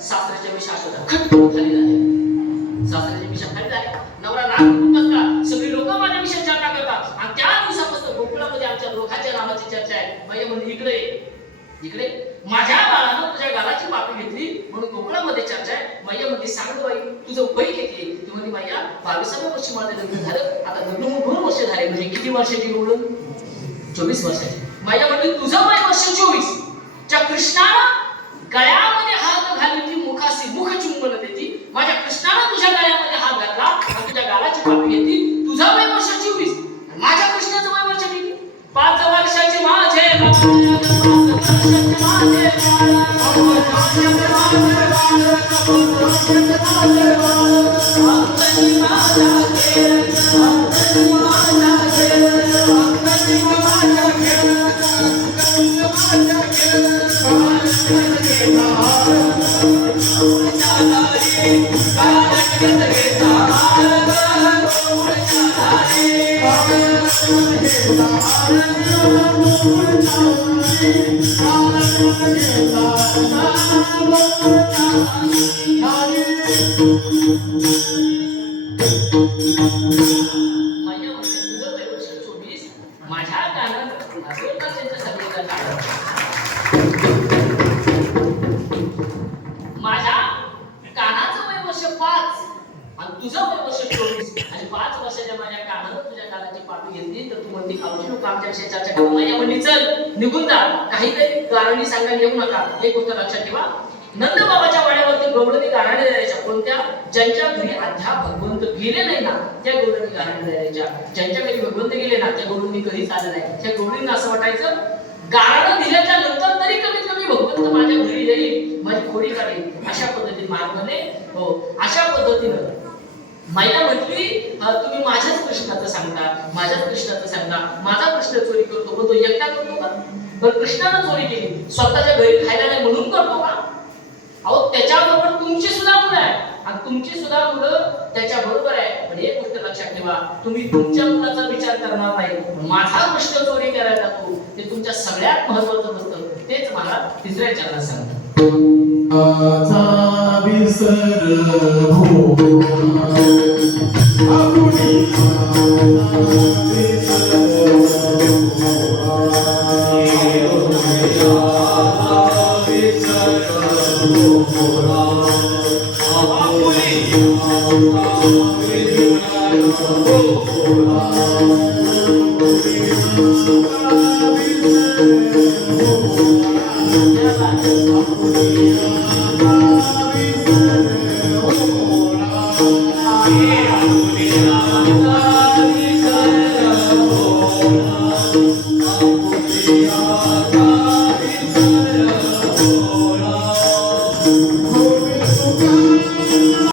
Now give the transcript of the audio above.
सासऱ्याच्या मिशा अशा खट खाली झाल्या. सासऱ्याच्या मिशा खाली झाल्या. नवरा नाक बसला. सगळी लोक माझ्या मिशा चर्चा करतात आणि त्या दिवसापासून गोकुळामध्ये आमच्या दोघांच्या नावाची चर्चा आहे. मैया म्हणजे इकडे इकडे माझ्या बाळानं तुझ्या गालाची पापी घेतली म्हणून गोकुळामध्ये चर्चा आहे. मैया म्हणजे सांग बाई तुझं वय किती? ती म्हणजे मैया 22व्या वर्षी माझं लग्न झालं. आता लग्न होऊन 2 वर्ष झाले. म्हणजे किती वर्षाची बोलून 24 वर्षाची. मैया म्हणजे तुझं वय वर्ष 24. ज्या कृष्णानं गळ्यामध्ये हात घालून ती मुखाशी मुख चुंबन देती. माझ्या कृष्णानं तुझ्या गळ्यामध्ये हात घातला आणि तुझ्या गालाची पापी घेतली. तुझं वय वर्ष 24 माझ्या कृष्णाचं वय वर्ष किती? 5 वर्षाचे माझे माझ्या कानात माझ्या कानाचं वय वर्ष 5 आणि तुझं वय वर्ष 24 आणि 5 वर्षाच्या माझ्या कानानं तुझ्या कानाची पापी घेतली तर तू म्हणती खाऊची लोक आमच्या विषयी चर्चा करू. मैया म्हणली चल निघून जा. काहीतरी गारणी सांगायला येऊ नका. एक गोष्ट लक्षात ठेवा. नंद बाबाच्या वाड्यावरती गवळणी गारणी द्यायच्या. कोणत्या? ज्यांच्या घरी अद्याप भगवंत गेले नाही ना त्या गवळणी गारणी द्यायच्या. ज्यांच्या घरी भगवंत गेले ना त्या गवळणी कधीच आले नाही. त्या गवळींना असं वाटायचं गारणं दिल्याच्या नंतर तरी कमीत कमी भगवंत माझ्या घरी येईल माझी खोडी काढेल. अशा पद्धतीने मार्गाने हो अशा पद्धतीनं मैया म्हटली तुम्ही माझ्याच कृष्णाचं सांगता माझ्याच कृष्णाचं सांगता. माझा कृष्ण चोरी करतो पण तो एकटा करतो का? बरं कृष्णानं चोरी केली स्वतःच्या घरी खायला नाही म्हणून करतो का? अहो त्याच्याबरोबर तुमची सुद्धा मुलं आहे आणि तुमची सुद्धा मुलं त्याच्या बरोबर आहे. पण एक गोष्ट लक्षात ठेवा तुम्ही तुमच्या मुलाचा विचार करणार नाही. माझा कृष्ण चोरी करायला जातो ते तुमच्या सगळ्यात महत्वाचं नसतं. तेच मला तिसऱ्या चरणात सांगतात. माझा विसर हो आपुनी Yeah.